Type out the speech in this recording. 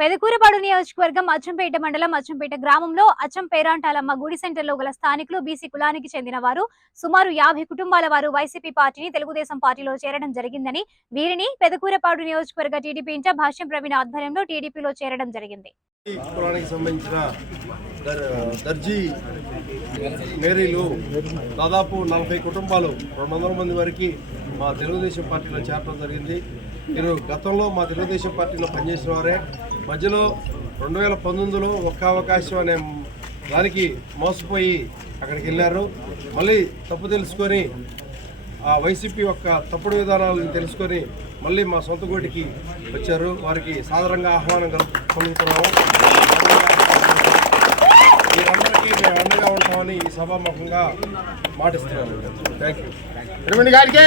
పెదకూరపాడు నియోజకవర్గం అచ్చంపేట మండలం అచ్చంపేట గ్రామంలో అచ్చం పేరాంటాలమ్మ గుడి సెంటర్లో గల స్థానికులు బీసీ కులానికి చెందిన వారు సుమారు యాభై కుటుంబాల వారు వైసీపీ పార్టీని తెలుగుదేశం పార్టీలో చేరడం జరిగిందని వీరిని పెదకూరపాడు నియోజకవర్గ టీడీపీ ఇంట భాష్యం ప్రవీణ ఆధ్వర్యంలో టీడీపీలో చేరడం జరిగింది. కులానికి సంబంధించిన దర్జీ మేరీలు దాదాపు నలభై కుటుంబాలు రెండు వందల మంది వరకు మా తెలుగుదేశం పార్టీలో చేరడం జరిగింది. వీరు గతంలో మా తెలుగుదేశం పార్టీలో పనిచేసిన వారే మధ్యలో రెండు వేల పంతొమ్మిదిలో ఒక్క అవకాశం అనే దానికి మోసపోయి అక్కడికి వెళ్ళారు. మళ్ళీ తప్పు తెలుసుకొని ఆ వైసీపీ యొక్క తప్పుడు విధానాలను తెలుసుకొని మళ్ళీ మా సొంత గోటికి వచ్చారు. వారికి సాధారణంగా ఆహ్వానం కలుపు- మీరందరికీ మేము అండగా ఉంటామని ఈ సభాముఖంగా మాటిస్తున్నాము. Thank you